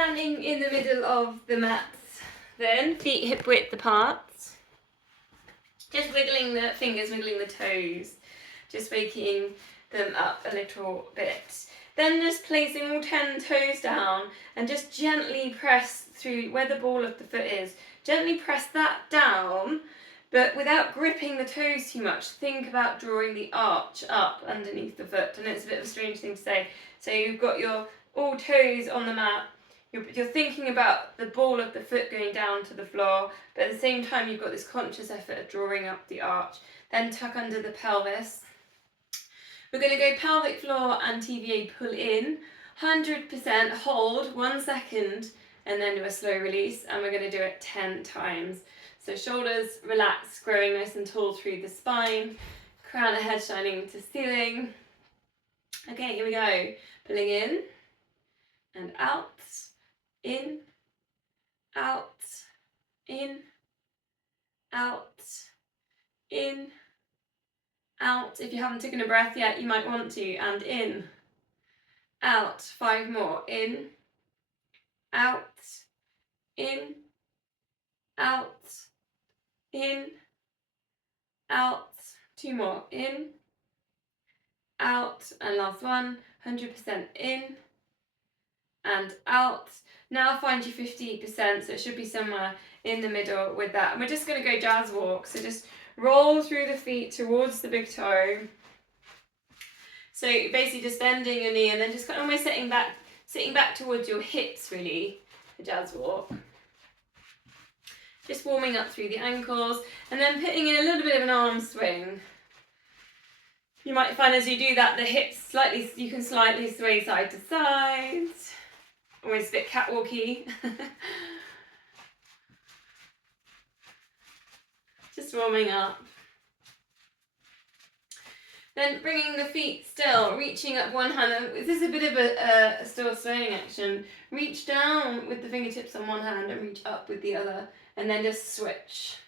Standing in the middle of the mats, then feet hip width apart. Just wiggling the fingers, wiggling the toes, just waking them up a little bit. Then just placing all 10 toes down and just gently press through where the ball of the foot is. Gently press that down, but without gripping the toes too much. Think about drawing the arch up underneath the foot. And it's a bit of a strange thing to say. So you've got your all toes on the mat. You're thinking about the ball of the foot going down to the floor, but at the same time you've got this conscious effort of drawing up the arch. Then tuck under the pelvis. We're going to go pelvic floor and TVA pull in, 100% hold 1 second, and then do a slow release, and we're going to do it 10 times. So shoulders relaxed, growing nice and tall through the spine, crown of head shining to ceiling. Okay, here we go. Pulling in and out, in, out, in, out, in, out. If you haven't taken a breath yet, you might want to. And in, out. 5 more. In, out, in, out, in, out. 2 more. In, out. And last one. 100% in and out. Now find your 50%, so it should be somewhere in the middle with that. And we're just going to go jazz walk. So just roll through the feet towards the big toe. So basically just bending your knee and then just kind of almost sitting back towards your hips, really, a jazz walk. Just warming up through the ankles and then putting in a little bit of an arm swing. You might find as you do that the hips you can slightly sway side to side. Almost a bit catwalky. Just warming up. Then bringing the feet still, reaching up one hand. This is a bit of a still swaying action. Reach down with the fingertips on one hand and reach up with the other. And then just switch.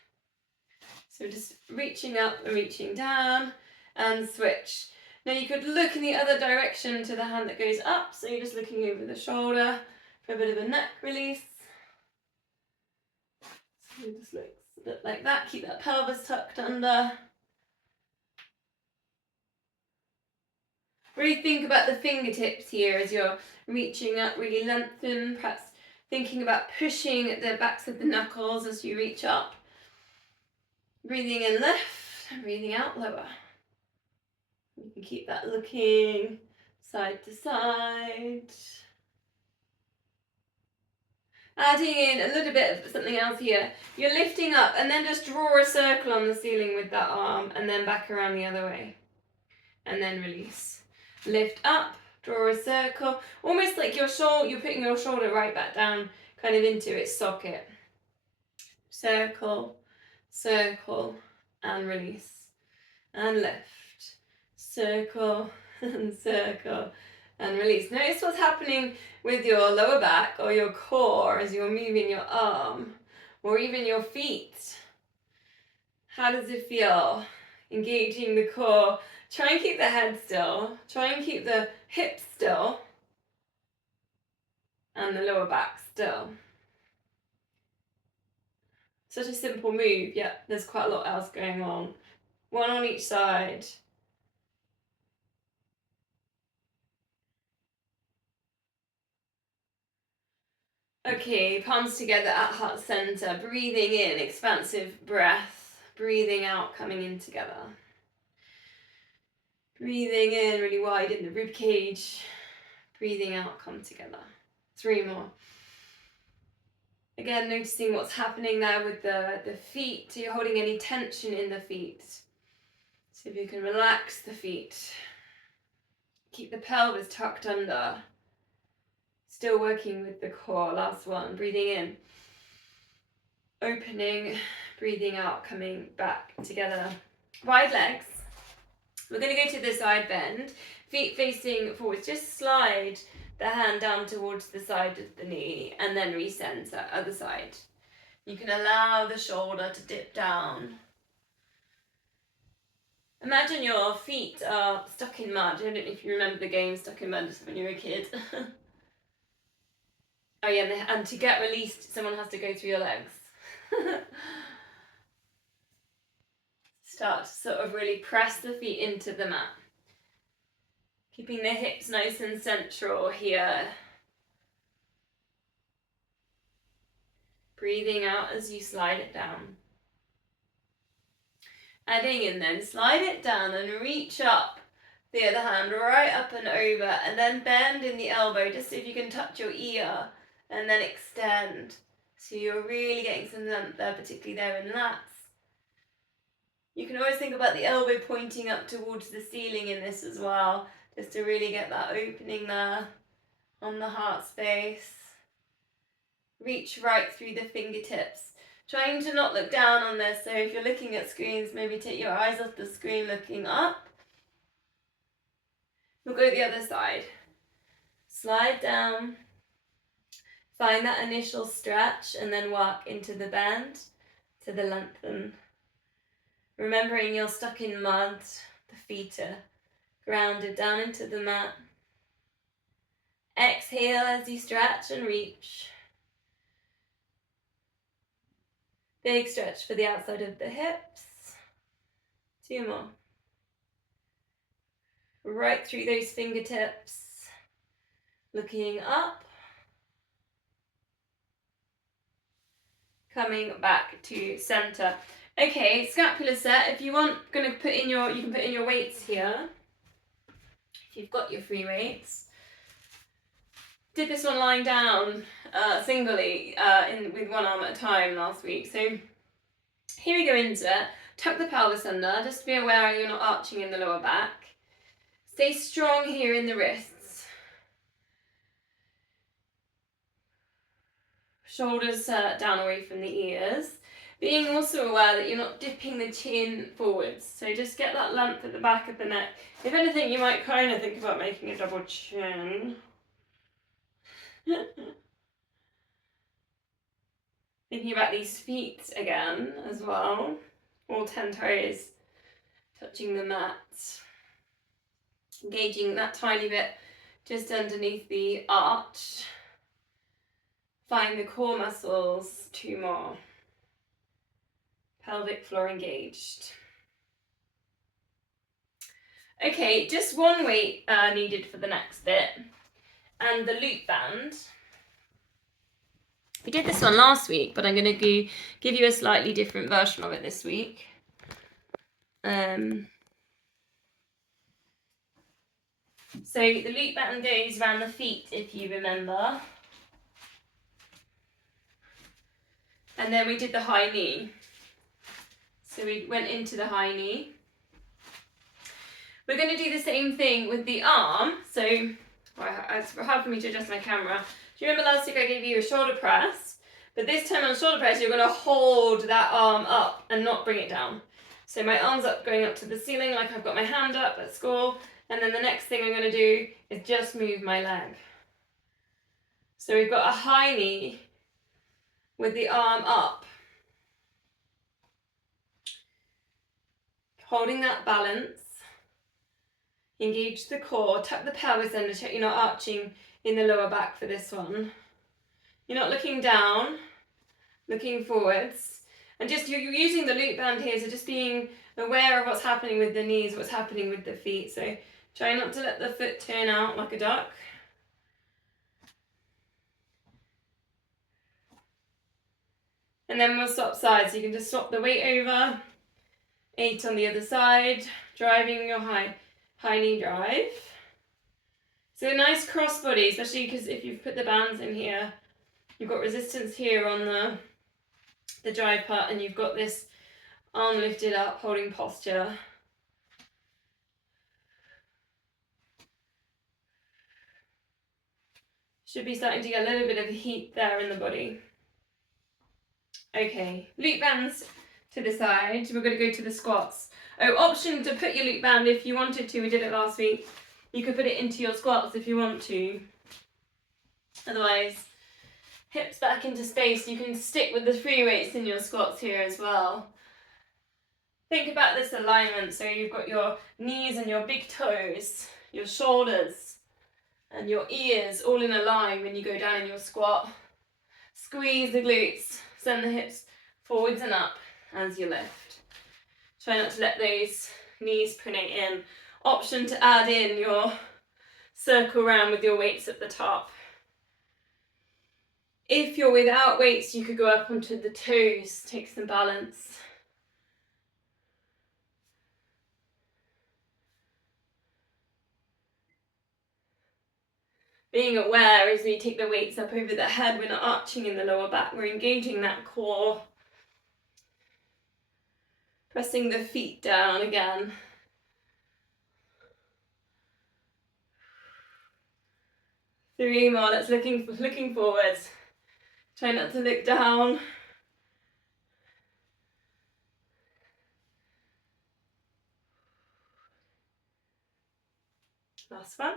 So just reaching up and reaching down and switch. Now you could look in the other direction to the hand that goes up. So you're just looking over the shoulder for a bit of a neck release. So it just looks a bit like that. Keep that pelvis tucked under. Really think about the fingertips here as you're reaching up, really lengthen, perhaps thinking about pushing the backs of the knuckles as you reach up. Breathing in left and breathing out lower. You can keep that looking side to side. Adding in a little bit of something else here. You're lifting up and then just draw a circle on the ceiling with that arm and then back around the other way. And then release. Lift up, draw a circle, almost like you're putting your shoulder right back down, kind of into its socket. Circle, circle, and release. And lift. Circle, and circle, and release. Notice what's happening with your lower back or your core as you're moving your arm, or even your feet. How does it feel? Engaging the core. Try and keep the head still. Try and keep the hips still. And the lower back still. Such a simple move, yet there's quite a lot else going on. One on each side. Okay, palms together at heart center. Breathing in, expansive breath. Breathing out, coming in together. Breathing in, really wide in the rib cage. Breathing out, come together. 3 more. Again, noticing what's happening there with the feet. So you're holding any tension in the feet. So if you can relax the feet. Keep the pelvis tucked under. Still working with the core. Last one. Breathing in. Opening. Breathing out, coming back together. Wide legs. We're going to go to the side bend, feet facing forwards. Just slide the hand down towards the side of the knee and then recenter, other side. You can allow the shoulder to dip down. Imagine your feet are stuck in mud. I don't know if you remember the game Stuck in Mud when you were a kid. Oh yeah, and to get released, someone has to go through your legs. Start to sort of really press the feet into the mat. Keeping the hips nice and central here. Breathing out as you slide it down. Adding in then, slide it down and reach up the other hand right up and over, and then bend in the elbow just so if you can touch your ear, and then extend. So you're really getting some length there, particularly there in lats. You can always think about the elbow pointing up towards the ceiling in this as well, just to really get that opening there on the heart space. Reach right through the fingertips. Trying to not look down on this, so if you're looking at screens, maybe take your eyes off the screen looking up. We'll go the other side. Slide down. Find that initial stretch and then work into the bend to the lengthen. Remembering you're stuck in mud, the feet are grounded down into the mat. Exhale as you stretch and reach. Big stretch for the outside of the hips. 2 more. Right through those fingertips. Looking up. Coming back to center. Okay, scapular set. If you want, you can put in your weights here. If you've got your free weights. Did this one lying down singly with one arm at a time last week. So here we go into it. Tuck the pelvis under. Just be aware you're not arching in the lower back. Stay strong here in the wrists. Shoulders down away from the ears. Being also aware that you're not dipping the chin forwards. So just get that length at the back of the neck. If anything, you might kind of think about making a double chin. Thinking about these feet again as well. All 10 toes touching the mat. Engaging that tiny bit just underneath the arch. Find the core muscles. 2 more. Pelvic floor engaged. Okay, just one weight needed for the next bit. And the loop band. We did this one last week, but I'm going to give you a slightly different version of it this week. So the loop band goes around the feet, if you remember. And then we did the high knee. So we went into the high knee. We're going to do the same thing with the arm. So it's hard for me to adjust my camera. Do you remember last week I gave you a shoulder press? But this time on shoulder press, you're going to hold that arm up and not bring it down. So my arm's up, going up to the ceiling like I've got my hand up at school. And then the next thing I'm going to do is just move my leg. So we've got a high knee with the arm up. Holding that balance. Engage the core, tuck the pelvis under, check you're not arching in the lower back for this one. You're not looking down, looking forwards. And just you're using the loop band here, so just being aware of what's happening with the knees, what's happening with the feet. So try not to let the foot turn out like a duck. And then we'll swap sides. So you can just swap the weight over. 8 on the other side, driving your high knee drive. So a nice cross body, especially because if you've put the bands in here, you've got resistance here on the drive part, and you've got this arm lifted up, holding posture. Should be starting to get a little bit of heat there in the body. Okay, loop bands to the side. We're going to go to the squats. Oh, option to put your loop band if you wanted to. We did it last week. You could put it into your squats if you want to. Otherwise, hips back into space. You can stick with the free weights in your squats here as well. Think about this alignment. So you've got your knees and your big toes, your shoulders And your ears all in a line when you go down in your squat. Squeeze the glutes, send the hips forwards and up as you lift. Try not to let those knees pronate in. Option to add in your circle round with your weights at the top. If you're without weights, you could go up onto the toes, take some balance. Being aware as we take the weights up over the head, we're not arching in the lower back, we're engaging that core. Pressing the feet down again. Three more, that's looking forwards. Try not to look down. Last one.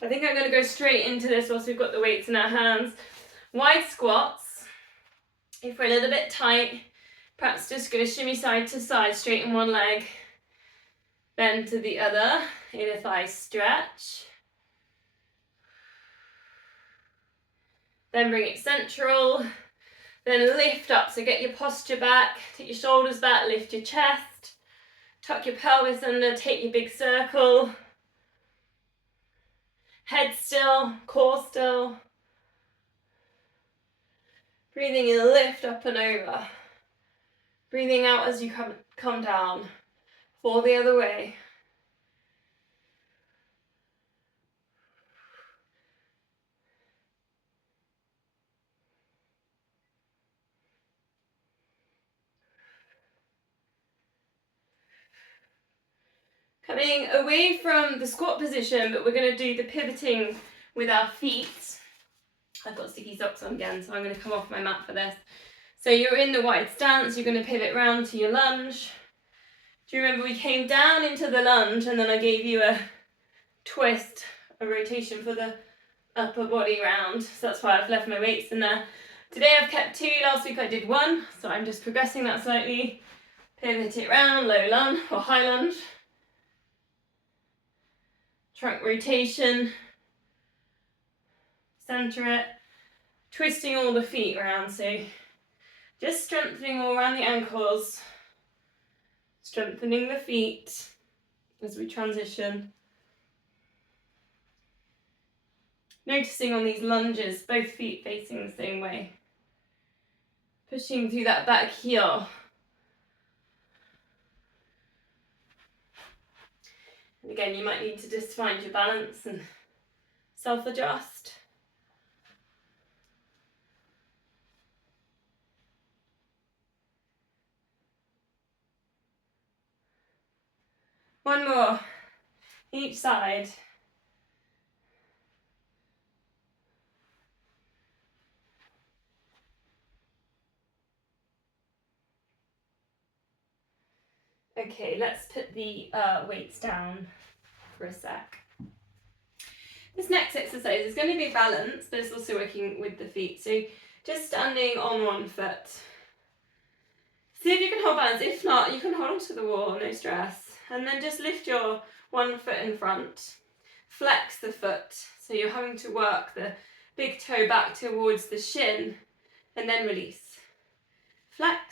I think I'm going to go straight into this whilst we've got the weights in our hands. Wide squats. If we're a little bit tight, perhaps just going to shimmy side to side, straighten one leg, bend to the other, inner thigh stretch. Then bring it central, then lift up, so get your posture back, take your shoulders back, lift your chest, tuck your pelvis under, take your big circle. Head still, core still. Breathing in, lift up and over. Breathing out as you come down. Fall the other way. Coming away from the squat position, but we're going to do the pivoting with our feet. I've got sticky socks on again, so I'm going to come off my mat for this. So you're in the wide stance, you're going to pivot round to your lunge. Do you remember we came down into the lunge and then I gave you a twist, a rotation for the upper body round. So that's why I've left my weights in there. Today I've kept two, last week I did one, so I'm just progressing that slightly. Pivot it round, low lunge or high lunge. Trunk rotation. Centre it. Twisting all the feet around, so just strengthening all around the ankles. Strengthening the feet as we transition. Noticing on these lunges, both feet facing the same way. Pushing through that back heel. And again, you might need to just find your balance and self-adjust. One more, each side. Okay, let's put the weights down for a sec. This next exercise is going to be balanced, but it's also working with the feet. So just standing on one foot. See if you can hold balance. If not, you can hold onto the wall, no stress. And then just lift your one foot in front. Flex the foot. So you're having to work the big toe back towards the shin and then release. Flex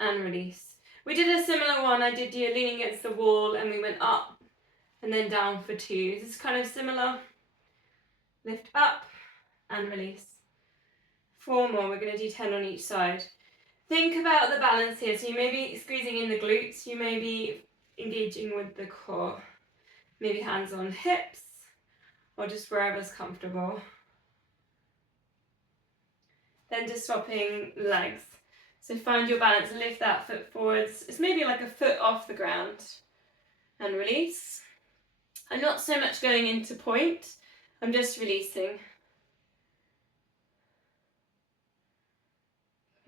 and release. We did a similar one. I did you leaning against the wall and we went up and then down for two. This is kind of similar. Lift up and release. Four more. We're going to do 10 on each side. Think about the balance here. So you may be squeezing in the glutes. You may be engaging with the core. Maybe hands on hips or just wherever's comfortable. Then just swapping legs. So find your balance, lift that foot forwards. It's maybe like a foot off the ground. And release. I'm not so much going into point, I'm just releasing.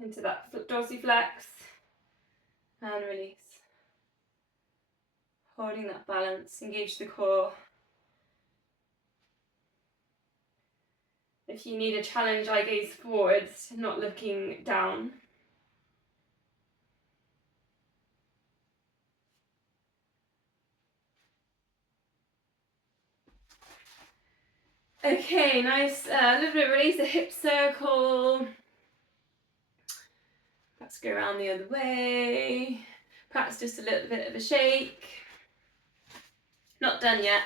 Into that dorsiflex. And release. Holding that balance, engage the core. If you need a challenge, I gaze forwards, not looking down. Okay, nice, a little bit of release, a hip circle. Let's go around the other way. Perhaps just a little bit of a shake. Not done yet,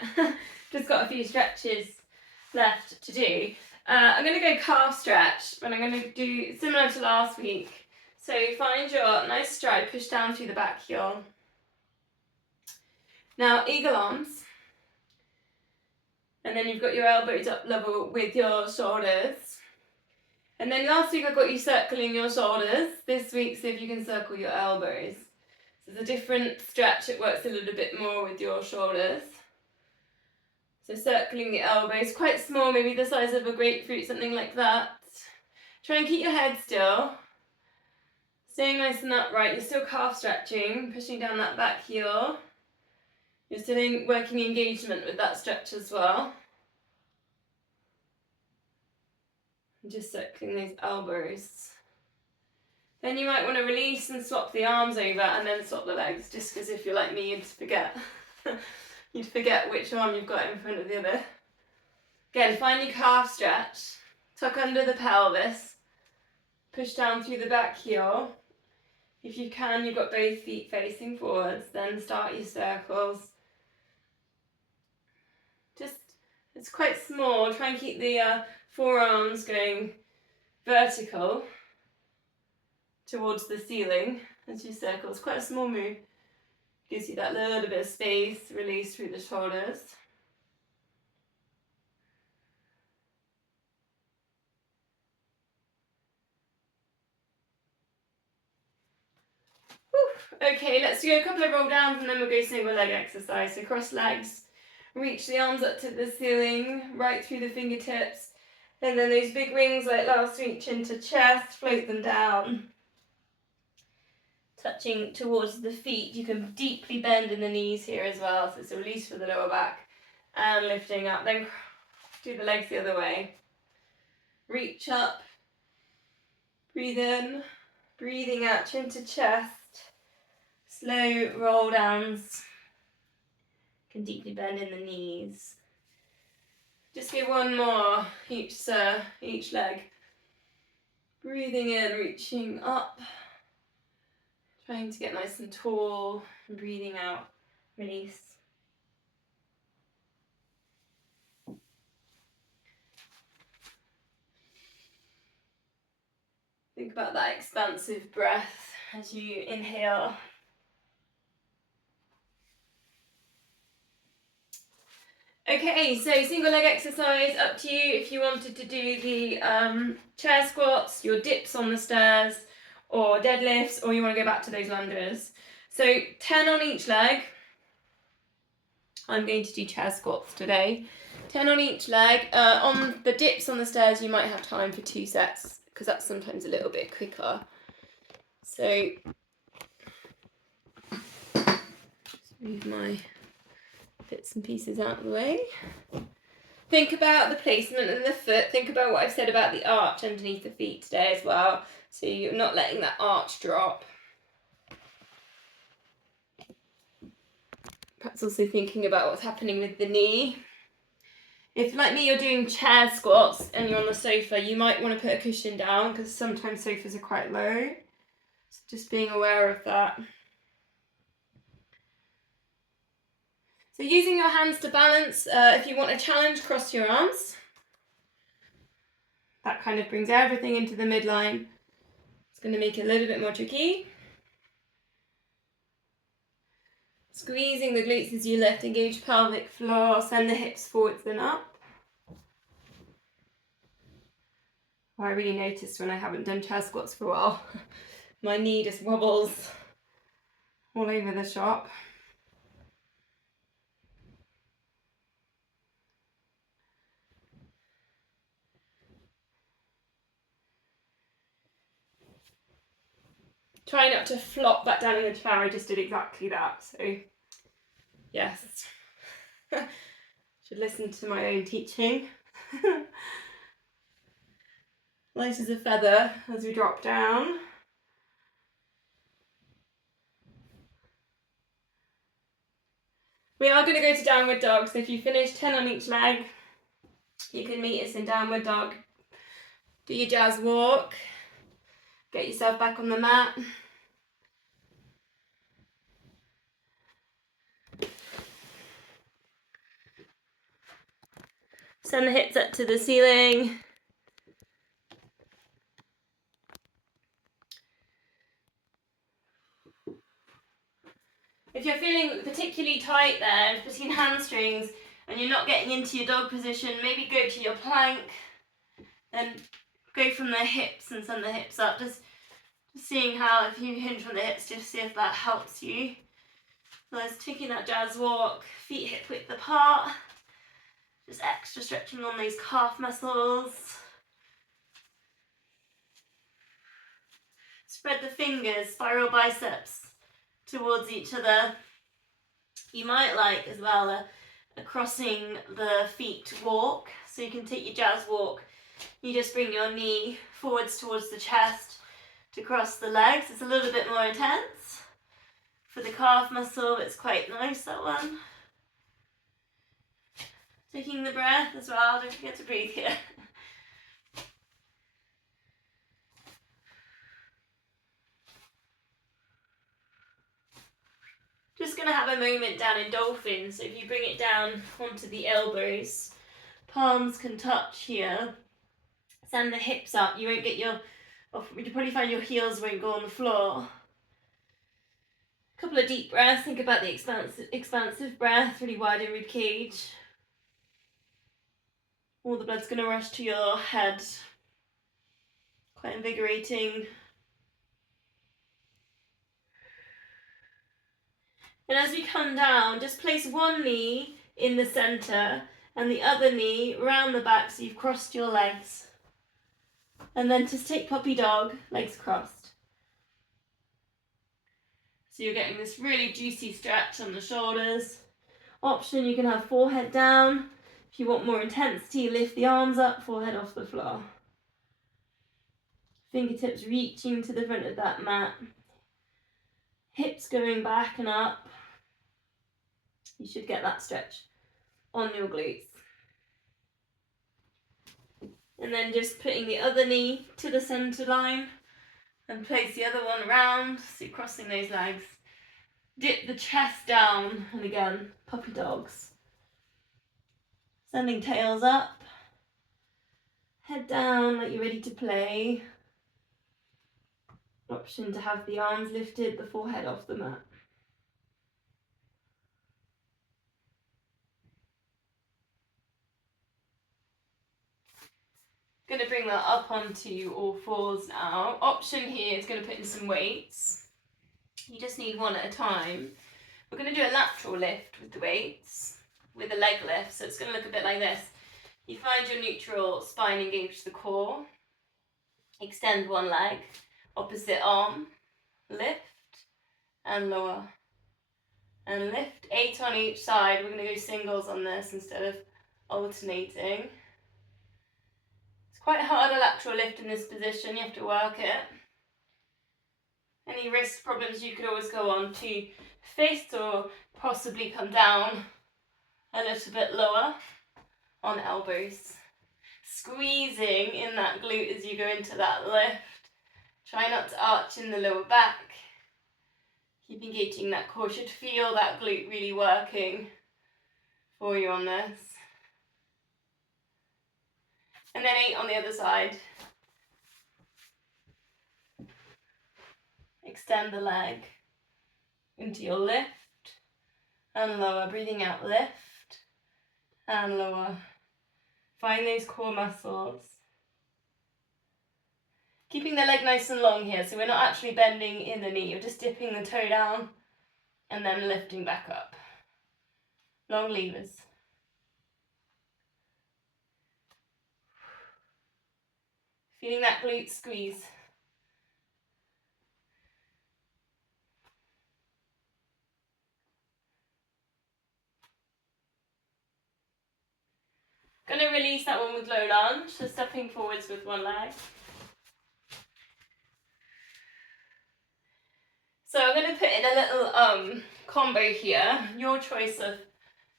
just got a few stretches left to do. I'm going to go calf stretch, but I'm going to do similar to last week. So find your nice stride, push down through the back heel. Now eagle arms, and then you've got your elbows up level with your shoulders. And then last week I got you circling your shoulders. This week, see if you can circle your elbows. So it's a different stretch, it works a little bit more with your shoulders. So circling the elbows, quite small, maybe the size of a grapefruit, something like that. Try and keep your head still. Staying nice and upright, you're still calf stretching, pushing down that back heel. You're still working engagement with that stretch as well. And just circling those elbows. Then you might want to release and swap the arms over and then swap the legs, just because if you're like me, you'd forget. You'd forget which arm you've got in front of the other. Again, find your calf stretch. Tuck under the pelvis. Push down through the back heel. If you can, you've got both feet facing forwards, then start your circles. Just, it's quite small. Try and keep the forearms going vertical towards the ceiling as you circle. It's quite a small move. Gives you that little bit of space, release through the shoulders. Whew. Okay, let's do a couple of roll downs and then we'll go single leg exercise. So cross legs, reach the arms up to the ceiling, right through the fingertips. And then those big wings like last, reach into chest, float them down. Touching towards the feet, you can deeply bend in the knees here as well, so it's a release for the lower back. And lifting up, then do the legs the other way. Reach up, breathe in, breathing out, chin to chest. Slow roll downs. Can deeply bend in the knees. Just give one more, each leg. Breathing in, reaching up. Trying to get nice and tall, and breathing out, release. Think about that expansive breath as you inhale. Okay, so single leg exercise, up to you if you wanted to do the chair squats, your dips on the stairs, or deadlifts, or you want to go back to those lunges. So 10 on each leg. I'm going to do chair squats today. 10 on each leg. On the dips on the stairs, you might have time for 2 sets, because that's sometimes a little bit quicker. So, just move my bits and pieces out of the way. Think about the placement of the foot. Think about what I've said about the arch underneath the feet today as well. So you're not letting that arch drop. Perhaps also thinking about what's happening with the knee. If, like me, you're doing chair squats and you're on the sofa, you might want to put a cushion down because sometimes sofas are quite low. So just being aware of that. So using your hands to balance, if you want a challenge, cross your arms. That kind of brings everything into the midline. It's going to make it a little bit more tricky. Squeezing the glutes as you lift, engage pelvic floor, send the hips forwards and up. Oh, I really noticed when I haven't done chair squats for a while, my knee just wobbles all over the shop. Try not to flop back down in the chair, I just did exactly that, so yes. Should listen to my own teaching. Light as a feather as we drop down. We are going to go to downward dog, so if you finish 10 on each leg, You can meet us in downward dog. Do your jazz walk. Get yourself back on the mat. Send the hips up to the ceiling. If you're feeling particularly tight there between hamstrings and you're not getting into your dog position, maybe go to your plank and go from the hips and send the hips up. Just seeing how, if you hinge from the hips, just see if that helps you. So let's taking that jazz walk, feet hip width apart. Just extra stretching on those calf muscles. Spread the fingers, spiral biceps towards each other. You might like as well a crossing the feet walk. So you can take your jazz walk. You just bring your knee forwards towards the chest to cross the legs. It's a little bit more intense. For the calf muscle, it's quite nice, that one. Taking the breath as well, don't forget to breathe here. Just going to have a moment down in dolphin. So if you bring it down onto the elbows, palms can touch here. Send the hips up. You won't get you'll probably find your heels won't go on the floor. A couple of deep breaths. Think about the expansive breath. Really widen rib cage. All the blood's going to rush to your head. Quite invigorating. And as we come down, just place one knee in the centre and the other knee around the back so you've crossed your legs. And then just take puppy dog, legs crossed. So you're getting this really juicy stretch on the shoulders. Option, you can have forehead down. If you want more intensity, lift the arms up, forehead off the floor. Fingertips reaching to the front of that mat. Hips going back and up. You should get that stretch on your glutes. And then just putting the other knee to the centre line and place the other one around, so you're crossing those legs. Dip the chest down, and again, puppy dogs. Sending tails up, head down like you're ready to play. Option to have the arms lifted, the forehead off the mat. Going to bring that up onto all fours now. Option here is going to put in some weights. You just need one at a time. We're going to do a lateral lift with the weights, with a leg lift, so it's going to look a bit like this. You find your neutral spine, engage the core, extend one leg, opposite arm, lift and lower, and lift, 8 on each side. We're going to go singles on this instead of alternating. It's quite hard a lateral lift in this position, you have to work it. Any wrist problems, you could always go on to fist or possibly come down a little bit lower on elbows. Squeezing in that glute as you go into that lift. Try not to arch in the lower back. Keep engaging that core. You should feel that glute really working for you on this. And then 8 on the other side. Extend the leg into your lift and lower. Breathing out, lift and lower. Find those core muscles. Keeping the leg nice and long here, so we're not actually bending in the knee, you're just dipping the toe down and then lifting back up. Long levers. Feeling that glute squeeze. Going to release that one with low lunge, so stepping forwards with one leg. So I'm going to put in a little combo here, your choice of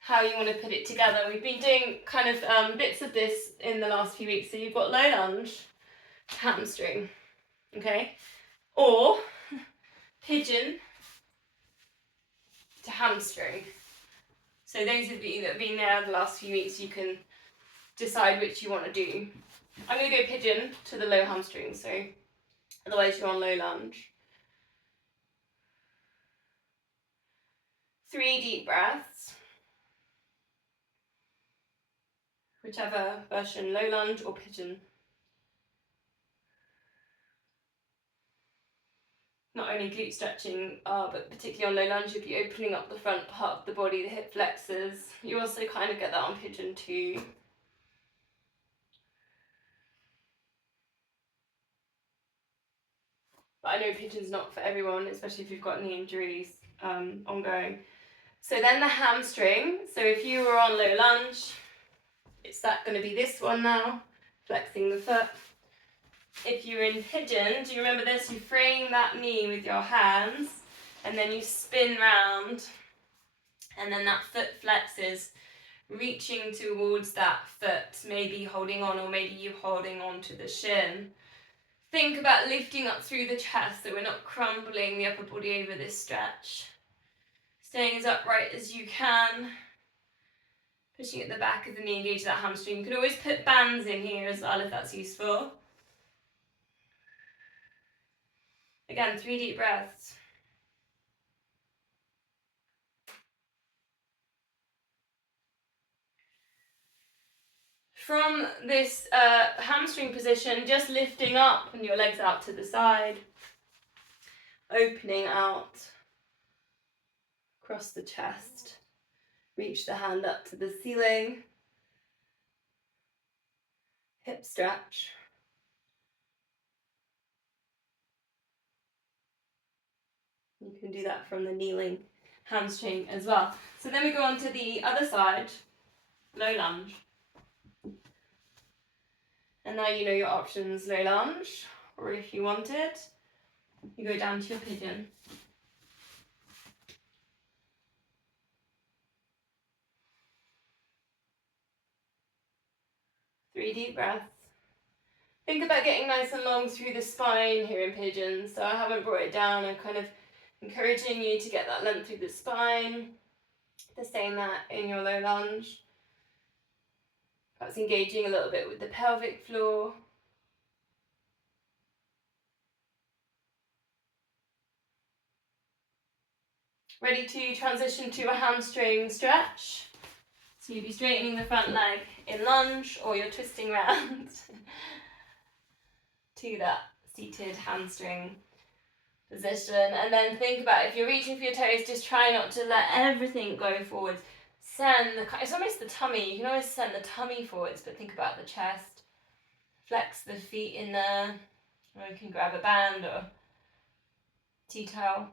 how you want to put it together. We've been doing kind of bits of this in the last few weeks. So you've got low lunge, hamstring, okay? Or pigeon to hamstring. So those of you that have been there the last few weeks, you can decide which you want to do. I'm going to go pigeon to the low hamstring, so otherwise you're on low lunge. 3 deep breaths. Whichever version, low lunge or pigeon. Not only glute stretching, but particularly on low lunge, you'll be opening up the front part of the body, the hip flexors. You also kind of get that on pigeon too. But I know pigeon's not for everyone, especially if you've got knee injuries ongoing. So then the hamstring. So if you were on low lunge, it's that going to be this one now, flexing the foot. If you're in pigeon, do you remember this? You frame that knee with your hands and then you spin round and then that foot flexes, reaching towards that foot, maybe holding on or maybe you holding on to the shin. Think about lifting up through the chest so we're not crumbling the upper body over this stretch. Staying as upright as you can. Pushing at the back of the knee, engage that hamstring. You can always put bands in here as well if that's useful. Again, 3 deep breaths. From this hamstring position, just lifting up and your legs out to the side. Opening out across the chest. Reach the hand up to the ceiling. Hip stretch. You can do that from the kneeling hamstring as well. So then we go on to the other side, low lunge. And now you know your options, low lunge, or if you wanted, you go down to your pigeon. Three deep breaths. Think about getting nice and long through the spine here in pigeon. So I haven't brought it down. I'm kind of encouraging you to get that length through the spine. The same that in your low lunge. Perhaps engaging a little bit with the pelvic floor. Ready to transition to a hamstring stretch. So you'll be straightening the front leg in lunge, or you're twisting round to that seated hamstring position. And then think about, if you're reaching for your toes, just try not to let everything go forwards. It's almost the tummy. You can always send the tummy forwards, but think about the chest. Flex the feet in there. Or you can grab a band or tea towel.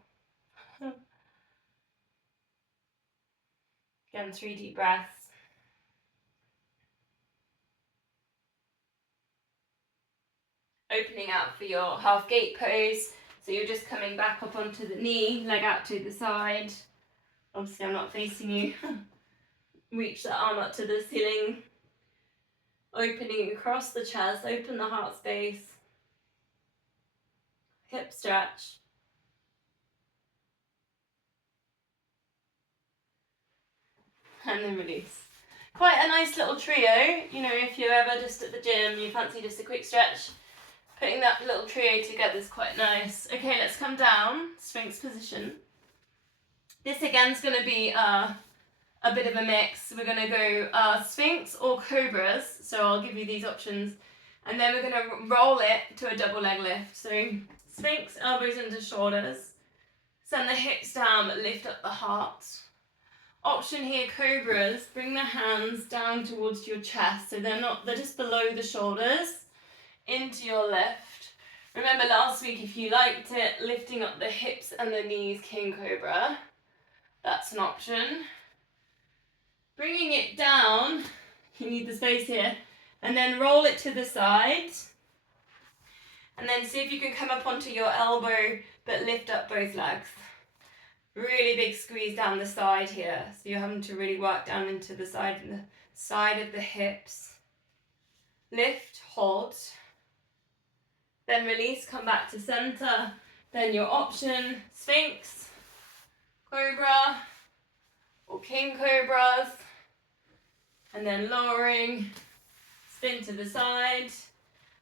Again, 3 deep breaths. Opening out for your half gate pose. So you're just coming back up onto the knee, leg out to the side. Obviously I'm not facing you. Reach the arm up to the ceiling. Opening across the chest, open the heart space. Hip stretch. And then release. Quite a nice little trio. You know, if you're ever just at the gym, you fancy just a quick stretch, putting that little trio together is quite nice. Okay, let's come down, Sphinx position. This again is going to be a bit of a mix. We're going to go Sphinx or Cobras, so I'll give you these options. And then we're going to roll it to a double leg lift. So Sphinx, elbows into shoulders. Send the hips down, but lift up the heart. Option here, Cobras, bring the hands down towards your chest. So they're just below the shoulders, into your lift. Remember last week, if you liked it, lifting up the hips and the knees, King Cobra. That's an option. Bringing it down, you need the space here, and then roll it to the side. And then see if you can come up onto your elbow, but lift up both legs. really big squeeze down the side here. So you're having to really work down into the side of the hips. Lift, hold. Then release, come back to center. Then your option, Sphinx, Cobra, or King Cobras. And then lowering, spin to the side,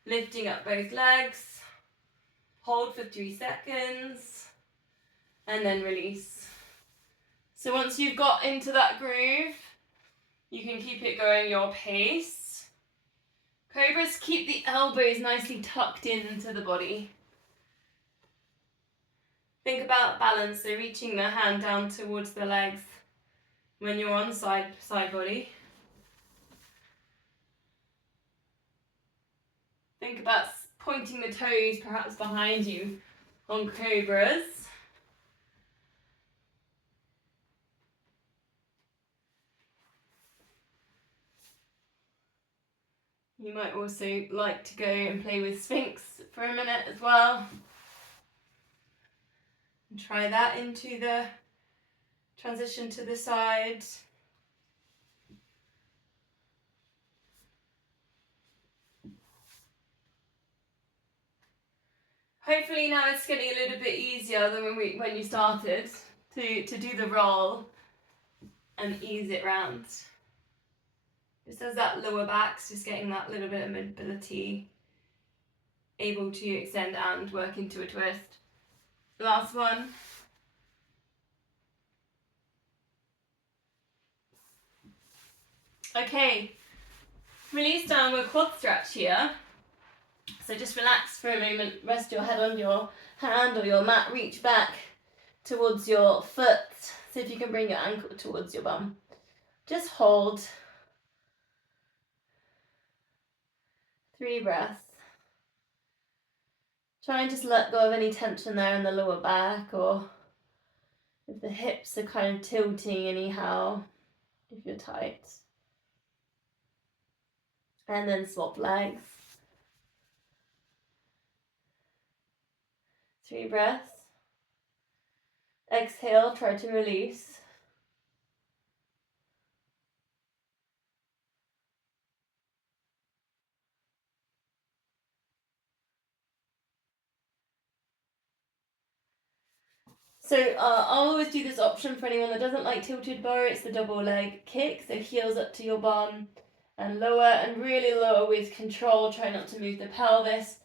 lifting up both legs. Hold for 3 seconds. And then release. So once you've got into that groove, you can keep it going your pace. Cobras, keep the elbows nicely tucked into the body. Think about balance, so reaching the hand down towards the legs when you're on side body. Think about pointing the toes perhaps behind you on Cobras. You might also like to go and play with Sphinx for a minute as well. And try that into the transition to the side. Hopefully now it's getting a little bit easier than when you started to do the roll and ease it round. Just as that lower back's just getting that little bit of mobility, able to extend and work into a twist. Last one. Okay, release downward quad stretch here. So just relax for a moment, rest your head on your hand or your mat, reach back towards your foot. See if you can bring your ankle towards your bum. Just hold. 3 breaths. Try and just let go of any tension there in the lower back, or if the hips are kind of tilting anyhow, if you're tight. And then swap legs. 3 breaths. Exhale, try to release. So I'll always do this option for anyone that doesn't like tilted bow. It's the double leg kick, so heels up to your bum and lower, and really lower with control. Try not to move the pelvis.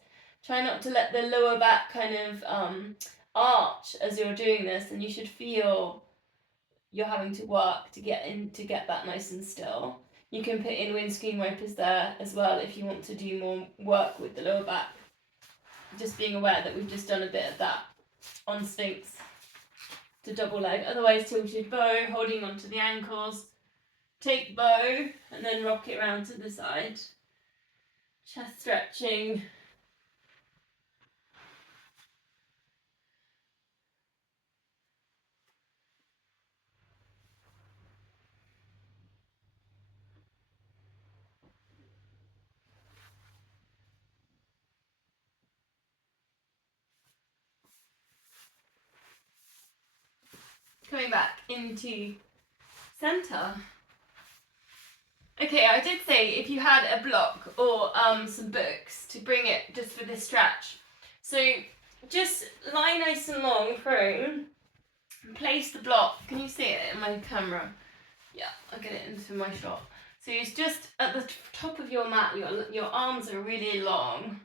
Try not to let the lower back kind of arch as you're doing this, and you should feel you're having to work to get that nice and still. You can put in windscreen wipers there as well if you want to do more work with the lower back. Just being aware that we've just done a bit of that on Sphinx to double leg, otherwise tilted bow, holding onto the ankles. Take bow and then rock it round to the side. Chest stretching. Coming back into center. Okay, I did say if you had a block or some books to bring it just for this stretch. So just lie nice and long, prone, and place the block. Can you see it in my camera? Yeah, I'll get it into my shot. So it's just at the top of your mat, your arms are really long.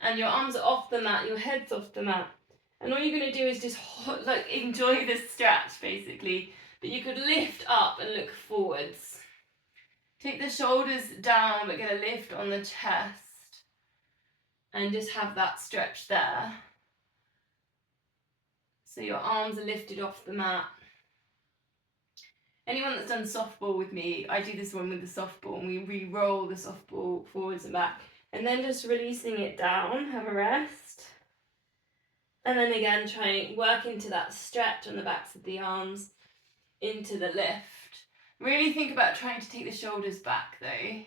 And your arms are off the mat, your head's off the mat. And all you're going to do is just like enjoy this stretch basically. But you could lift up and look forwards. Take the shoulders down but get a lift on the chest. And just have that stretch there. So your arms are lifted off the mat. Anyone that's done softball with me, I do this one with the softball and we re-roll the softball forwards and back. And then just releasing it down, have a rest. And then again, try and work into that stretch on the backs of the arms, into the lift. Really think about trying to take the shoulders back though.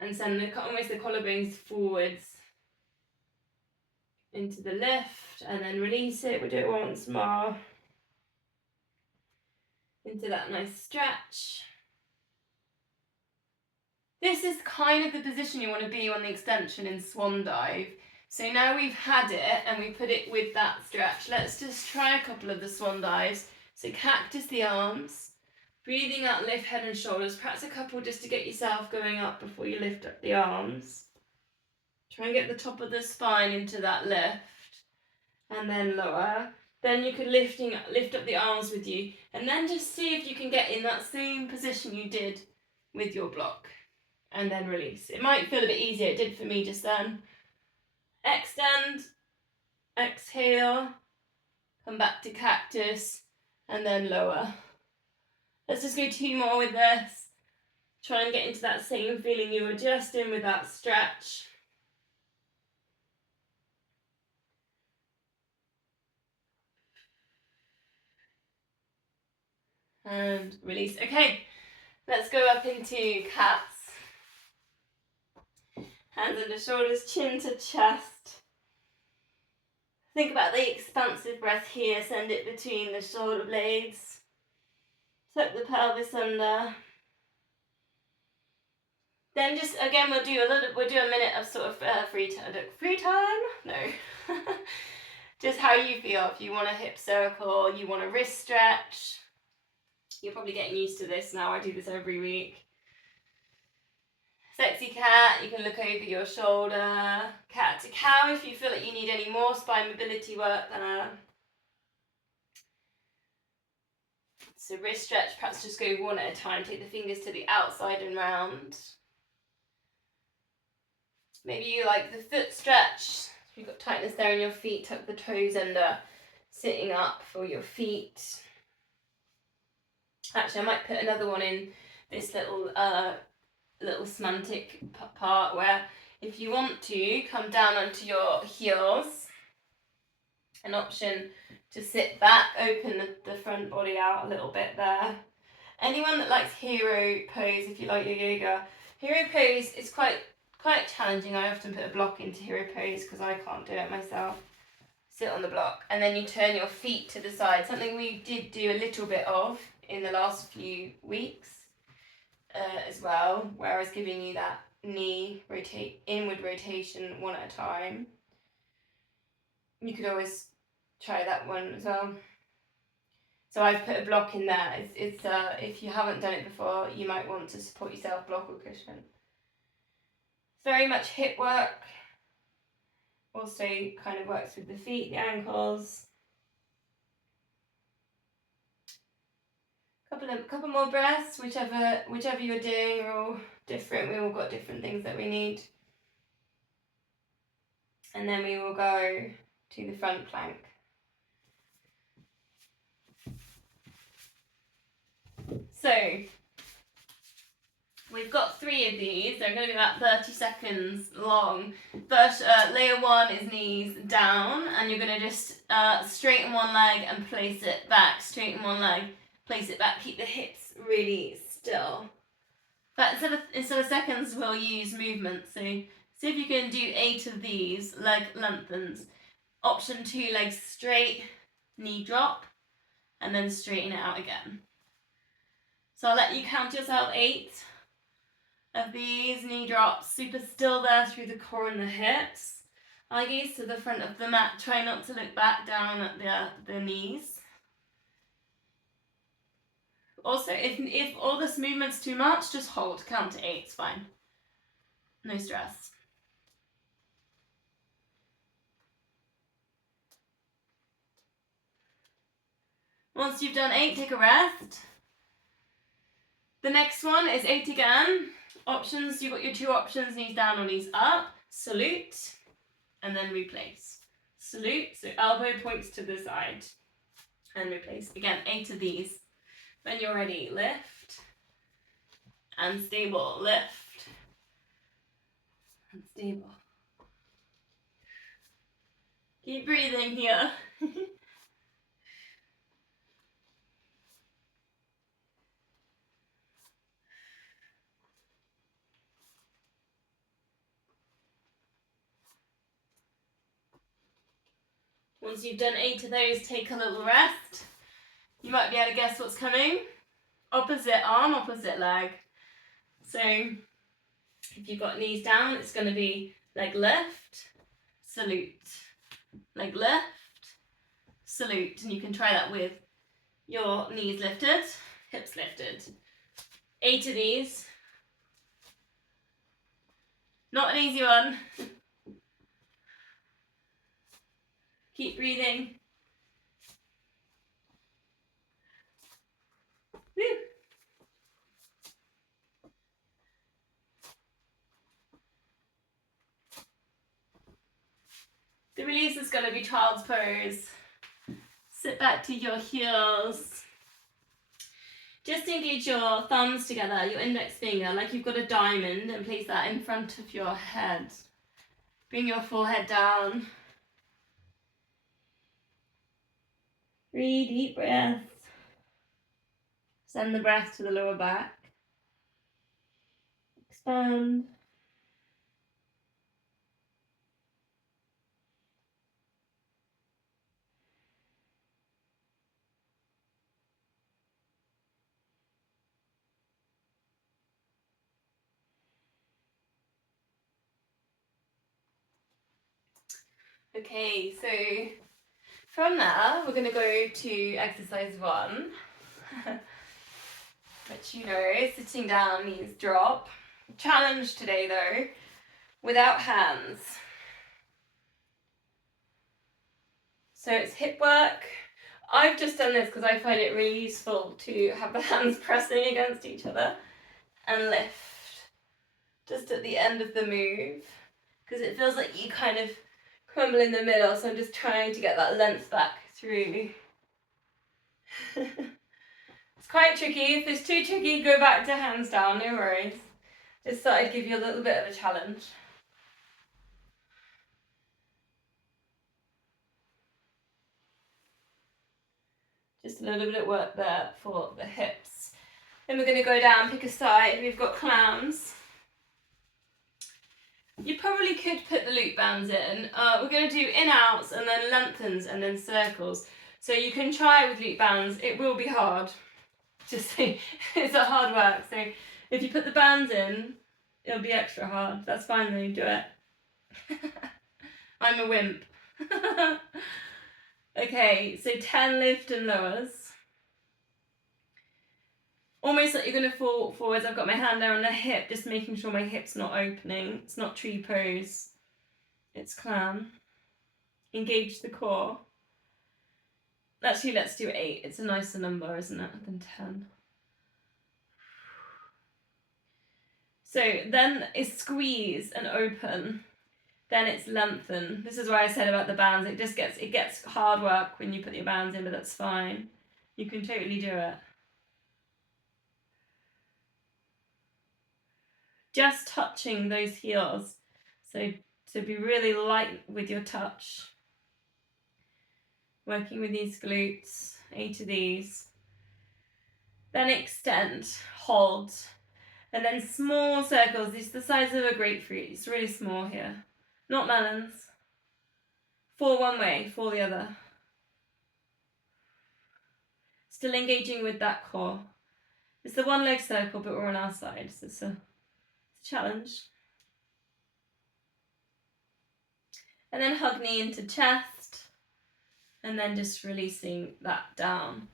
And send almost the collarbones forwards. into the lift, and then release it. We'll do it once more. Into that nice stretch. This is kind of the position you want to be on the extension in swan dive. So now we've had it and we put it with that stretch. Let's just try a couple of the swan dives. So cactus the arms, breathing out, lift head and shoulders. Perhaps a couple just to get yourself going up before you lift up the arms. Try and get the top of the spine into that lift and then lower. Then you could lift up the arms with you and then just see if you can get in that same position you did with your block. And then release. It might feel a bit easier, it did for me just then. Extend, exhale, come back to cactus, and then lower. Let's just go 2 more with this. Try and get into that same feeling you were just in with that stretch. And release. Okay, let's go up into cats. Hands under shoulders, chin to chest. Think about the expansive breath here. Send it between the shoulder blades. Tuck the pelvis under. Then just again we'll do a minute of sort of free time. No, just how you feel. If you want a hip circle, you want a wrist stretch. You're probably getting used to this now. I do this every week. Sexy cat, you can look over your shoulder. Cat to cow if you feel like you need any more spine mobility work than so wrist stretch, perhaps just go one at a time. Take the fingers to the outside and round. Maybe you like the foot stretch. If you've got tightness there in your feet, tuck the toes under, sitting up for your feet. Actually, I might put another one in this little semantic part where if you want to come down onto your heels, an option to sit back, open the front body out a little bit there. Anyone that likes hero pose, if you like your yoga, hero pose is quite challenging. I often put a block into hero pose because I can't do it myself. Sit on the block and then you turn your feet to the side, something we did do a little bit of in the last few weeks as well, where I was giving you that knee inward rotation one at a time. You could always try that one as well. So I've put a block in there. It's if you haven't done it before, you might want to support yourself, block or cushion. Very much hip work. Also kind of works with the feet, the ankles. Couple more breaths, whichever you're doing. We're all different. We all got different things that we need. And then we will go to the front plank. So we've got 3 of these. They're going to be about 30 seconds long. But layer 1 is knees down, and you're going to just straighten one leg and place it back. Straighten one leg, place it back. Keep the hips really still. But instead of seconds, we'll use movement. So see if you can do 8 of these, leg lengthens. Option 2, legs straight, knee drop, and then straighten it out again. So I'll let you count yourself 8 of these knee drops, super still there through the core and the hips. I gaze to the front of the mat, try not to look back down at the knees. Also, if all this movement's too much, just hold, count to 8, it's fine. No stress. Once you've done 8, take a rest. The next one is 8 again. Options, you've got your 2 options, knees down or knees up. Salute, and then replace. Salute, so elbow points to the side. And replace. Again, 8 of these. When you're ready, lift. And stable, lift. And stable. Keep breathing here. Once you've done 8 of those, take a little rest. You might be able to guess what's coming. Opposite arm, opposite leg. So if you've got knees down, it's going to be leg lift, salute. Leg lift, salute. And you can try that with your knees lifted, hips lifted. 8 of these. Not an easy one. Keep breathing. Woo. The release is going to be child's pose. Sit back to your heels. Just engage your thumbs together, your index finger, like you've got a diamond, and place that in front of your head. Bring your forehead down. 3 deep breaths. Send the breath to the lower back. Expand. Okay, so from there, we're going to go to exercise 1, which you know, sitting down, knees drop. Challenge today though, without hands. So it's hip work. I've just done this because I find it really useful to have the hands pressing against each other and lift just at the end of the move, because it feels like you kind of crumble in the middle, so I'm just trying to get that length back through. It's quite tricky. If it's too tricky, go back to hands down, no worries. Just thought I'd give you a little bit of a challenge. Just a little bit of work there for the hips. Then we're going to go down, pick a side. We've got clams. You probably could put the loop bands in. We're going to do in-outs and then lengthens and then circles. So you can try with loop bands. It will be hard. Just say it's a hard work. So if you put the bands in, it'll be extra hard. That's fine though, do it. I'm a wimp. Okay, so 10 lift and lowers. Almost like you're going to fall forwards. I've got my hand there on the hip, just making sure my hip's not opening. It's not tree pose. It's clam. Engage the core. Actually, let's do 8. It's a nicer number, isn't it, than 10. So then it's squeeze and open. Then it's lengthen. This is why I said about the bands. It gets hard work when you put your bands in, but that's fine. You can totally do it. Just touching those heels. So to be really light with your touch. Working with these glutes, 8 of these. Then extend, hold. And then small circles. This is the size of a grapefruit. It's really small here. Not melons. 4 one way, 4 the other. Still engaging with that core. It's the one leg circle, but we're on our side, so it's a challenge. And then hug knee into chest, and then just releasing that down.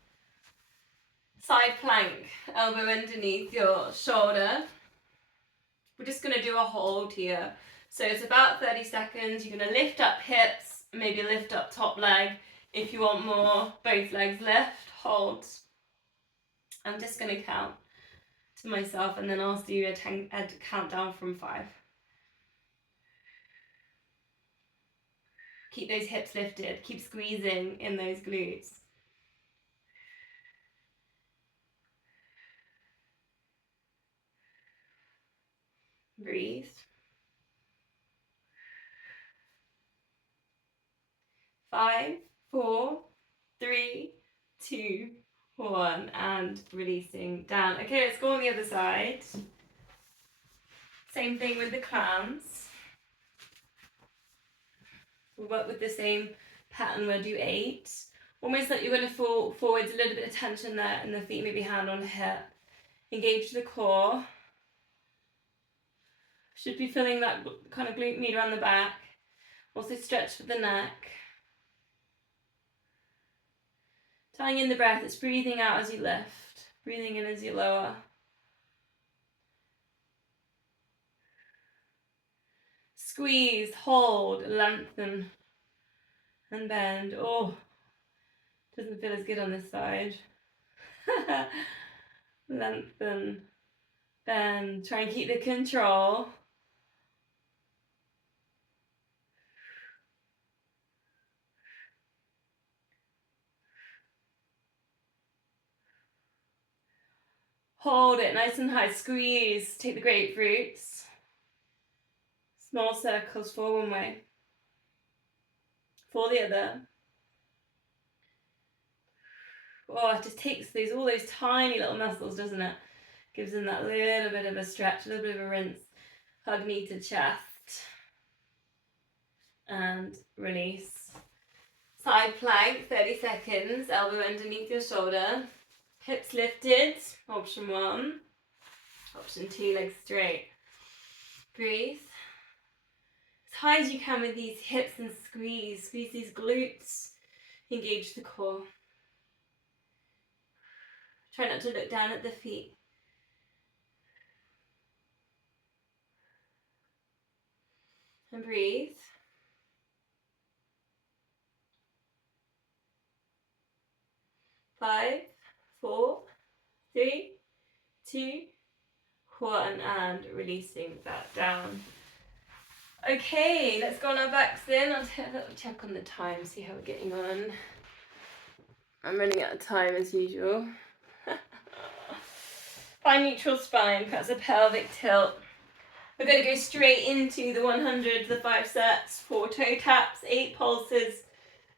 Side plank, elbow underneath your shoulder. We're just going to do a hold here. So it's about 30 seconds. You're going to lift up hips, maybe lift up top leg. If you want more, both legs lift, hold. I'm just going to count to myself, and then I'll do a countdown from 5. Keep those hips lifted. Keep squeezing in those glutes. Breathe. 5, 4, 3, 2, 1, and releasing down. Okay, let's go on the other side. Same thing with the clams. We'll work with the same pattern, we'll do 8. Almost like you're going to fall forwards, a little bit of tension there in the feet, maybe hand on hip. Engage the core. Should be feeling that kind of glute med around the back. Also stretch for the neck. Tying in the breath, it's breathing out as you lift, breathing in as you lower. Squeeze, hold, lengthen, and bend. Oh, doesn't feel as good on this side. Lengthen, bend. Try and keep the control. Hold it nice and high. Squeeze. Take the grapefruits. Small circles for one way. For the other. Oh, it just takes all those tiny little muscles, doesn't it? Gives them that little bit of a stretch, a little bit of a rinse. Hug knee to chest. And release. Side plank, 30 seconds. Elbow underneath your shoulder. Hips lifted. Option 1. Option 2, legs straight. Breathe. As high as you can with these hips and squeeze. Squeeze these glutes. Engage the core. Try not to look down at the feet. And breathe. 5, 4, 3, 2, 1, and releasing that down. Okay, let's go on our backs then. I'll check on the time, see how we're getting on. I'm running out of time as usual. Find neutral spine, perhaps a pelvic tilt. We're going to go straight into the 100, the 5 sets, 4 toe taps, 8 pulses,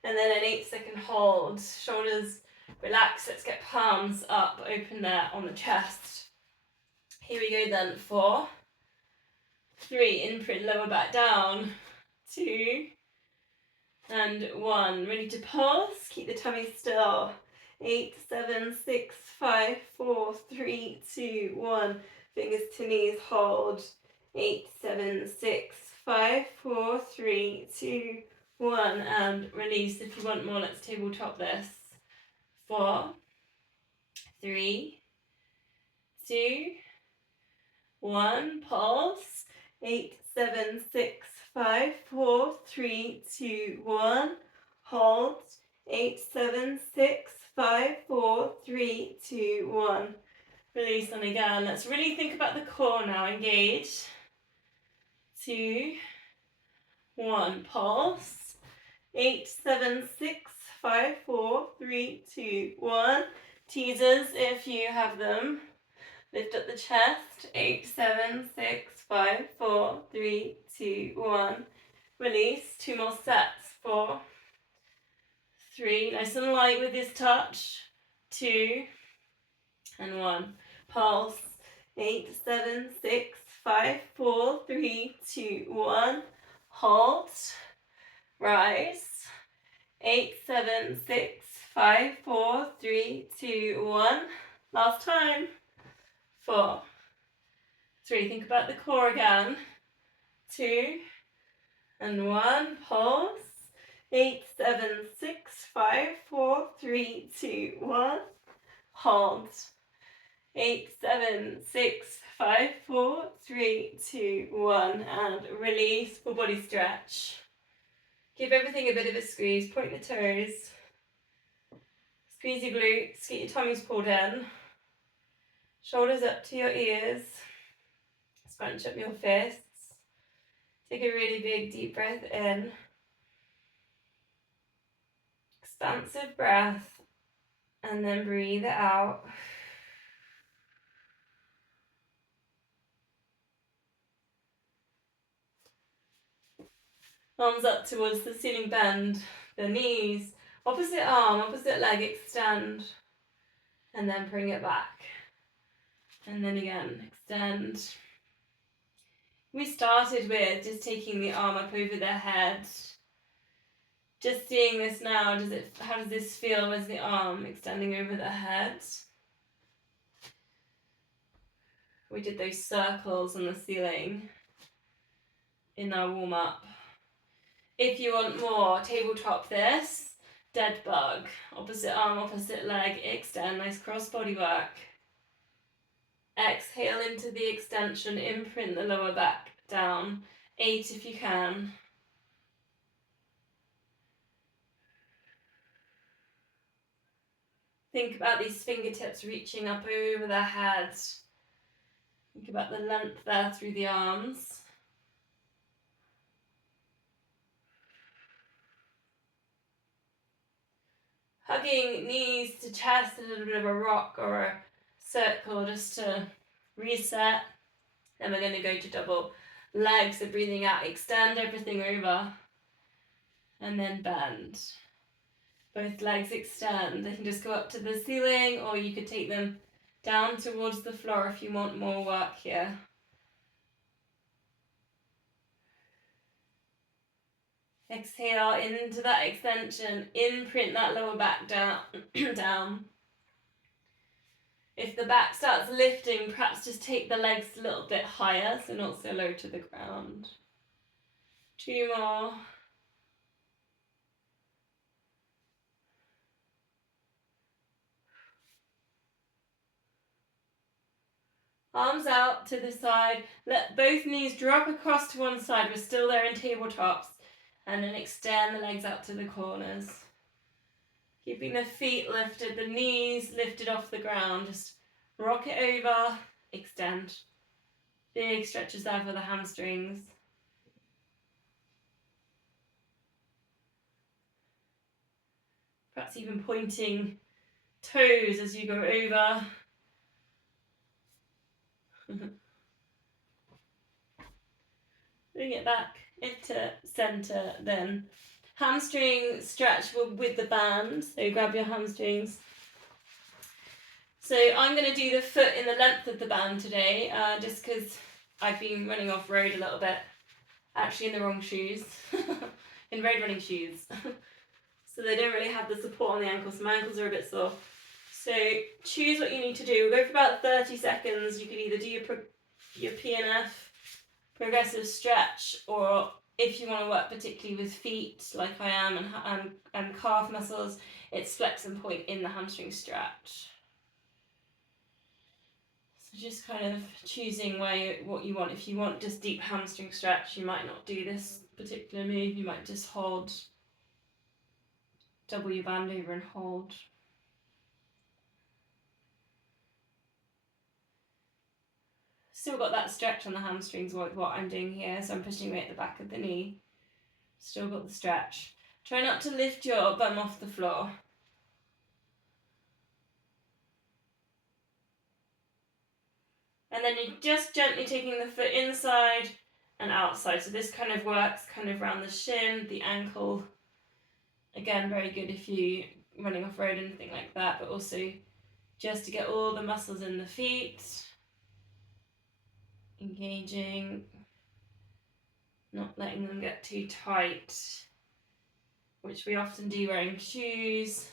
and then an 8-second hold. Shoulders relax, let's get palms up, open there on the chest. Here we go then, 4, 3, imprint, lower back down, 2, and 1. Ready to pulse, keep the tummy still. 8, 7, 6, 5, 4, 3, 2, 1. Fingers to knees, hold. 8, 7, 6, 5, 4, 3, 2, 1. And release. If you want more, let's tabletop this. 4, 3, 2, 1. Pulse. 8, 7, 6, 5, 4, 3, 2, 1. Hold. 8, 7, 6, 5, 4, 3, 2, 1. Release on again. Let's really think about the core now. Engage. 2, 1. Pulse. 8, 7, 6, 5, 4, 3, 2, 1. Teasers if you have them. Lift up the chest. 8, 7, 6, 5, 4, 3, 2, 1. Release. 2 more sets. 4, 3. Nice and light with this touch. 2, and 1. Pulse. 8, 7, 6, 5, 4, 3, 2, 1. Hold. Rise. 8, 7, 6, 5, 4, 3, 2, 1. Last time. 4, 3. Think about the core again. 2, and 1. Pulse. 8, 7, 6, 5, 4, 3, 2, 1. Hold. 8, 7, 6, 5, 4, 3, 2, 1. And release. Full body stretch. Give everything a bit of a squeeze. Point the toes. Squeeze your glutes. Get your tummies pulled in. Shoulders up to your ears. Scrunch up your fists. Take a really big deep breath in. Expansive breath. And then breathe it out. Arms up towards the ceiling, bend the knees. Opposite arm, opposite leg, extend. And then bring it back. And then again, extend. We started with just taking the arm up over the head. Just seeing this now, how does this feel as the arm extending over the head? We did those circles on the ceiling in our warm-up. If you want more, tabletop this, dead bug, opposite arm, opposite leg, extend, nice cross body work. Exhale into the extension, imprint the lower back down, 8 if you can. Think about these fingertips reaching up over the head. Think about the length there through the arms. Hugging knees to chest, a little bit of a rock or a circle just to reset. Then we're going to go to double legs, so breathing out, extend everything over, and then bend. Both legs extend. They can just go up to the ceiling, or you could take them down towards the floor if you want more work here. Exhale into that extension, imprint that lower back down. down. If the back starts lifting, perhaps just take the legs a little bit higher, so not so low to the ground. 2 more. Arms out to the side. Let both knees drop across to one side. We're still there in tabletops. And then extend the legs out to the corners. Keeping the feet lifted, the knees lifted off the ground. Just rock it over, extend. Big stretches there for the hamstrings. Perhaps even pointing toes as you go over. Bring it back into center then. Hamstring stretch with the band. So grab your hamstrings. So I'm going to do the foot in the length of the band today, just because I've been running off road a little bit. Actually in the wrong shoes. In road running shoes. So they don't really have the support on the ankles. So my ankles are a bit sore. So choose what you need to do. We'll go for about 30 seconds. You can either do your PNF, progressive stretch, or if you want to work particularly with feet, like I am, and calf muscles, it's flex and point in the hamstring stretch. So just kind of choosing what you want. If you want just deep hamstring stretch, you might not do this particular move. You might just hold, double your band over and hold. Still got that stretch on the hamstrings with what I'm doing here, so I'm pushing away at the back of the knee. Still got the stretch. Try not to lift your bum off the floor. And then you're just gently taking the foot inside and outside. So this kind of works kind of around the shin, the ankle. Again, very good if you're running off road, anything like that, but also just to get all the muscles in the feet. Engaging, not letting them get too tight, which we often do wearing shoes.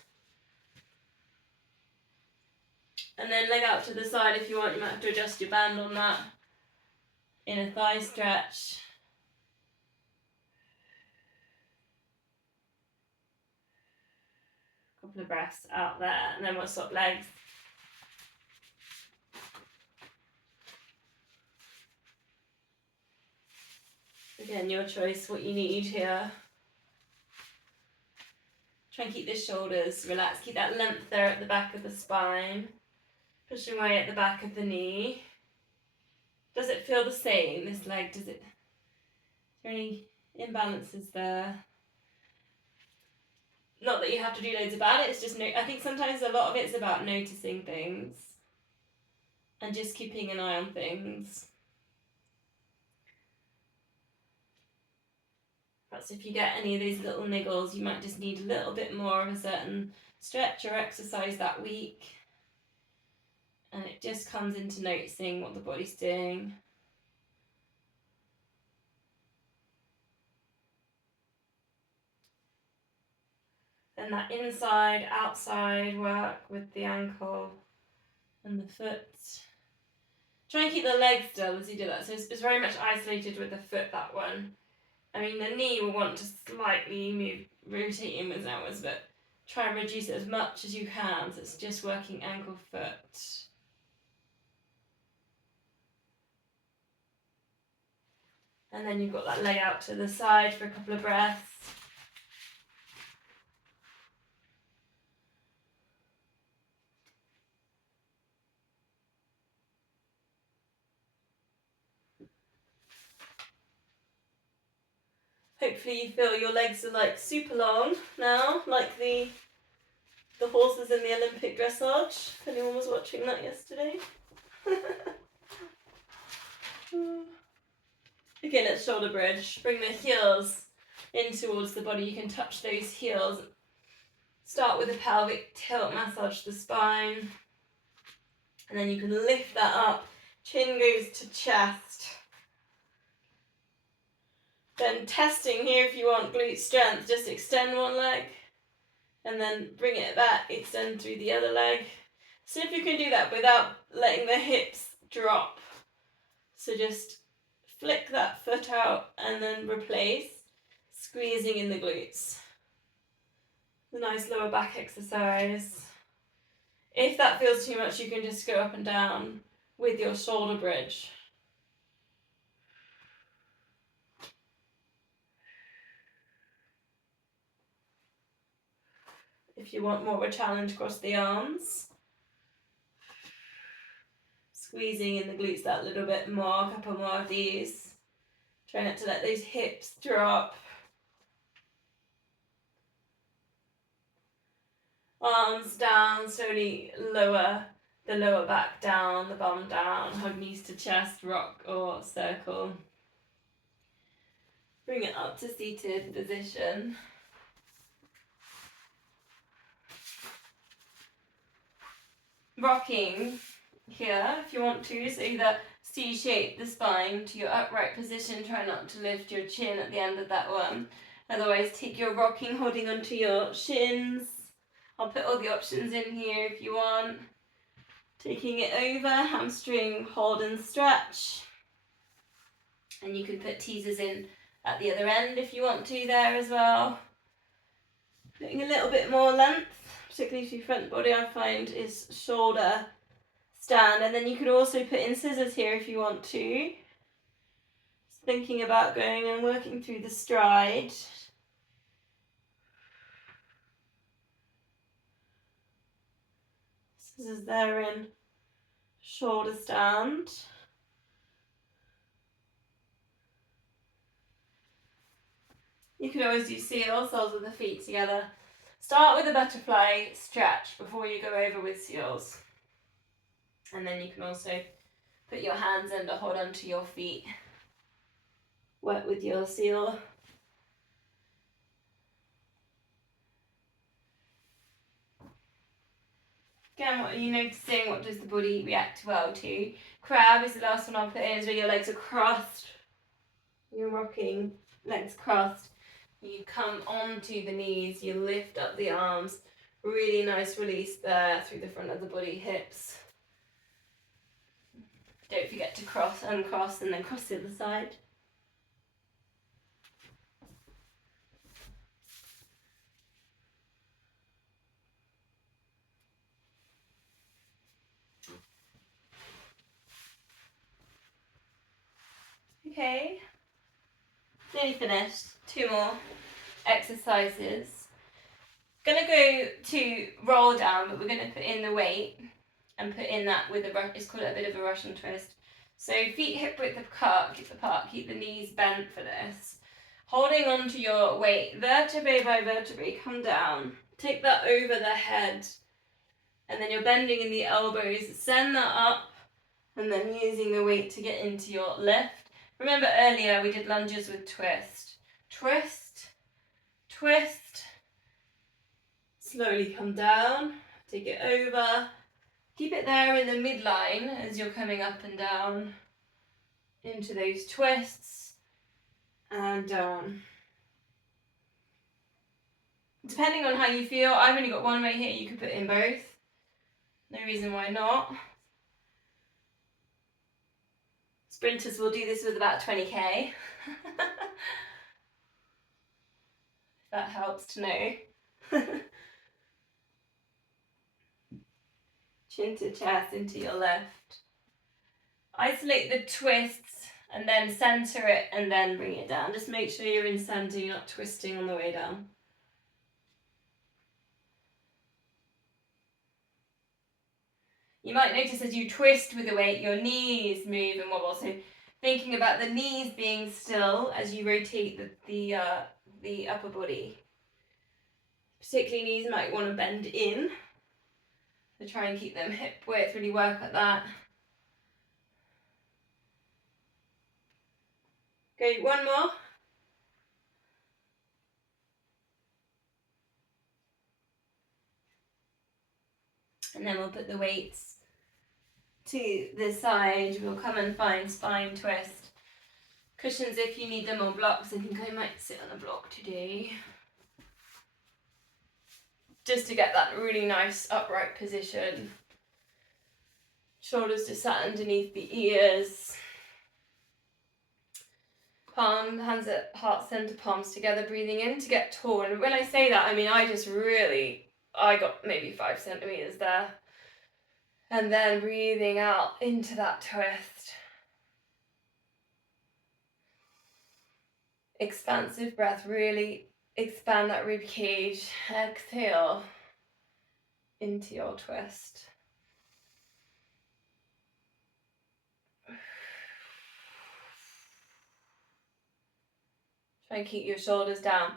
And then leg out to the side if you want. You might have to adjust your band on that. Inner thigh stretch. Couple of breaths out there, and then we'll swap legs. Again, your choice, what you need here. Try and keep the shoulders relaxed. Keep that length there at the back of the spine. Pushing away at the back of the knee. Does it feel the same, this leg? Is there any imbalances there? Not that you have to do loads about it, it's just, I think sometimes a lot of it's about noticing things and just keeping an eye on things. Perhaps if you get any of these little niggles, you might just need a little bit more of a certain stretch or exercise that week. And it just comes into noticing what the body's doing. And that inside, outside work with the ankle and the foot. Try and keep the legs still as you do that. So it's very much isolated with the foot, that one. I mean, the knee will want to slightly move, rotate inwards and outwards, but try and reduce it as much as you can. So it's just working ankle, foot. And then you've got that leg out to the side for a couple of breaths. Hopefully you feel your legs are like super long now, like the horses in the Olympic dressage, if anyone was watching that yesterday. Okay, let's shoulder bridge. Bring the heels in towards the body. You can touch those heels. Start with a pelvic tilt, massage the spine. And then you can lift that up. Chin goes to chest. Then testing here if you want glute strength, just extend one leg. And then bring it back, extend through the other leg. See if you can do that without letting the hips drop. So just flick that foot out and then replace, squeezing in the glutes. A nice lower back exercise. If that feels too much, you can just go up and down with your shoulder bridge. If you want more of a challenge, across the arms. Squeezing in the glutes that little bit more, a couple more of these. Try not to let those hips drop. Arms down, slowly lower the lower back down, the bum down, hug knees to chest, rock or circle. Bring it up to seated position. Rocking here if you want to, so either C-shape the spine to your upright position, try not to lift your chin at the end of that one. Otherwise take your rocking holding onto your shins. I'll put all the options in here if you want. Taking it over, hamstring, hold and stretch. And you can put teasers in at the other end if you want to there as well. Putting a little bit more length, particularly for your front body, I find is shoulder stand. And then you could also put in scissors here if you want to. Just thinking about going and working through the stride. Scissors there in shoulder stand. You could always do seals, soles of the feet together. Start with a butterfly stretch before you go over with seals. And then you can also put your hands in to hold onto your feet. Work with your seal. Again, what are you noticing? What does the body react well to? Crab is the last one I'll put in, is where your legs are crossed. You're rocking, legs crossed. You come onto the knees, you lift up the arms. Really nice release there through the front of the body, hips. Don't forget to cross, uncross, and then cross to the other side. Okay, nearly finished. 2 more exercises. Gonna go to roll down, but we're gonna put in the weight and put in that with it's called a bit of a Russian twist. So feet hip width apart, keep the knees bent for this. Holding on to your weight, vertebrae by vertebrae, come down. Take that over the head. And then you're bending in the elbows, send that up, and then using the weight to get into your lift. Remember earlier we did lunges with twist. Twist, twist. Slowly come down, take it over. Keep it there in the midline as you're coming up and down into those twists and down. Depending on how you feel, I've only got one weight here, you could put in both. No reason why not. Sprinters will do this with about 20k. That helps to know. Chin to chest into your left. Isolate the twists and then center it and then bring it down. Just make sure you're in center, you're not twisting on the way down. You might notice as you twist with the weight, your knees move and wobble. So thinking about the knees being still as you rotate the upper body. Particularly knees might want to bend in. So try and keep them hip width, really work at that. Go one more. And then we'll put the weights to the side. We'll come and find spine twist. Cushions if you need them, or blocks. I think I might sit on a block today. Just to get that really nice upright position. Shoulders just sat underneath the ears. Palm, hands at heart center, palms together, breathing in to get tall. And when I say that, I mean I got maybe 5 centimeters there. And then breathing out into that twist. Expansive breath, really expand that rib cage. Exhale into your twist. Try and keep your shoulders down.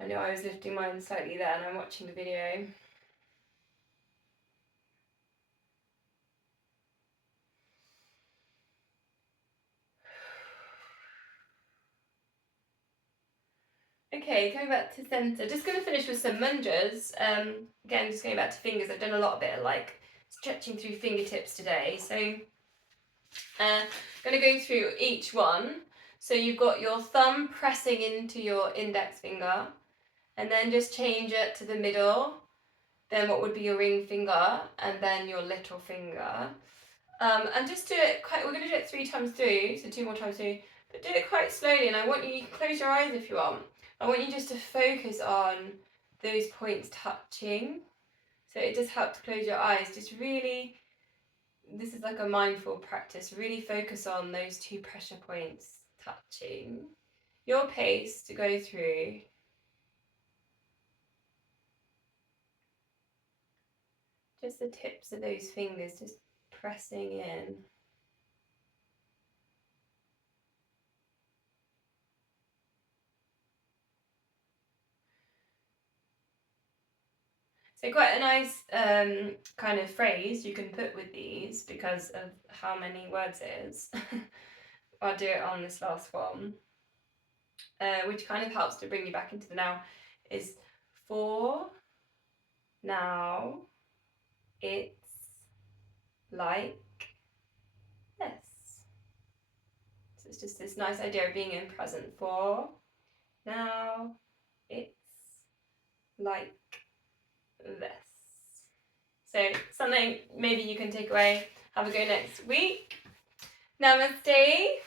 I know I was lifting mine slightly there and I'm watching the video. Okay, going back to centre. Just going to finish with some lunges. Again, just going back to fingers. I've done a lot of it, like stretching through fingertips today. So going to go through each one. So you've got your thumb pressing into your index finger, and then just change it to the middle. Then what would be your ring finger, and then your little finger. And just do it we're going to do it 3 times through, so 2 more times through, but do it quite slowly. And I want you to close your eyes if you want. I want you just to focus on those points touching. So it just helps close your eyes. Just really, this is like a mindful practice. Really focus on those 2 pressure points touching. Your pace to go through. Just the tips of those fingers just pressing in. So quite a nice kind of phrase you can put with these because of how many words it is. I'll do it on this last one, which kind of helps to bring you back into the now, is for now it's like this. So it's just this nice idea of being in present. For now it's like this. So something maybe you can take away. Have a go next week. Namaste.